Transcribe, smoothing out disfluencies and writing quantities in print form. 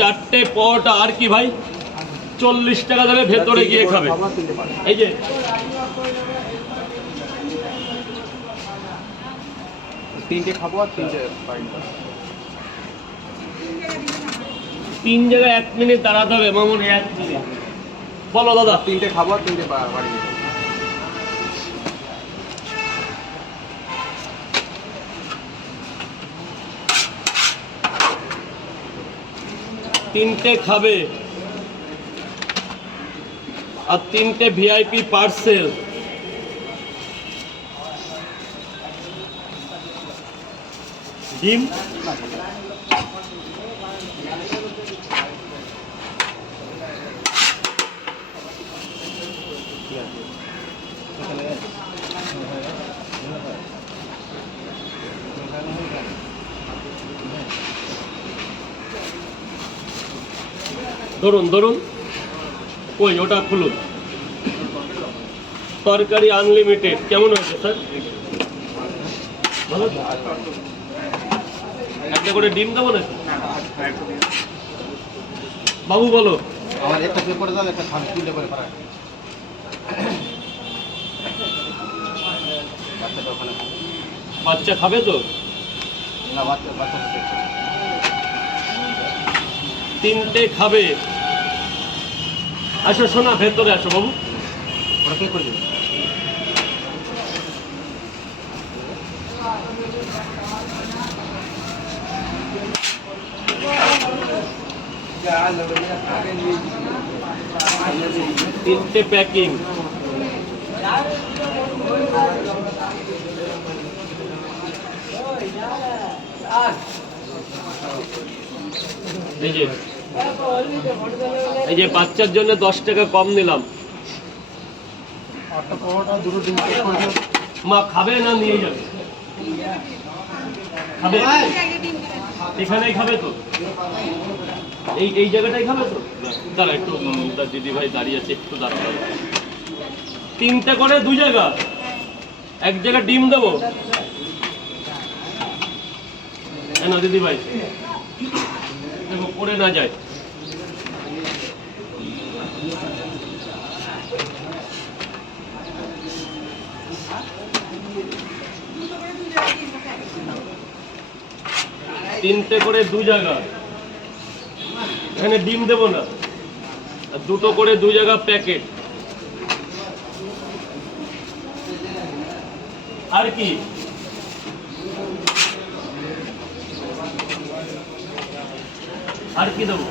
4টে পরোটা আর কি ভাই 40 টাকা দেবে, ভেতরে গিয়ে খাবে। এই যে তিনটে খাবো আর তিনটে 3 জায়গায় 1 মিনিট দাঁড়াতে হবে মামুন, 1 মিনিট। বলো দাদা। তিনটে খাবো আর তিনটে বাড়ি যাবো। তিনটে খাবে আর 3টে ভিআইপি পার্সেল। ডিম ধরুন ধরুন, ওই ওটা খুলুন। তরকারি আনলিমিটেড কেমন হয়েছে স্যার? ভালো, একটা করে ডিম দেবো না বাবু? বলো। আমার একটা পেপারে দাও, একটা থাম তিনটে করে পারা। বাচ্চাটা ওখানে বাচ্চা খাবে তো? না, বাচ্চা বাচ্চা 3টে খাবে। আসো শোনা, ভেতরে আসো বাবু। ওরা পে করে দেবে। তিনটে প্যাকিং। এই যে বাচ্চার জন্য 10 টাকা কম নিলাম। মা খাবে না নিয়ে যাবে? খাবে, এখানেই খাবে তো? এই জায়গাটাই খাবে তো? দাঁড়া একটু, দিদি ভাই দাঁড়িয়ে আছে, একটু দাঁড়াবে। 3টে করে 2 জায়গা, 1 জায়গা ডিম দেবো না দিদি ভাই? দেখো পড়ে না যায়। তিনটে করে 2 জায়গা, এখানে ডিম দেবো না। আর 2টো করে 2 জায়গা প্যাকেট। আর কি আর কি দেবো?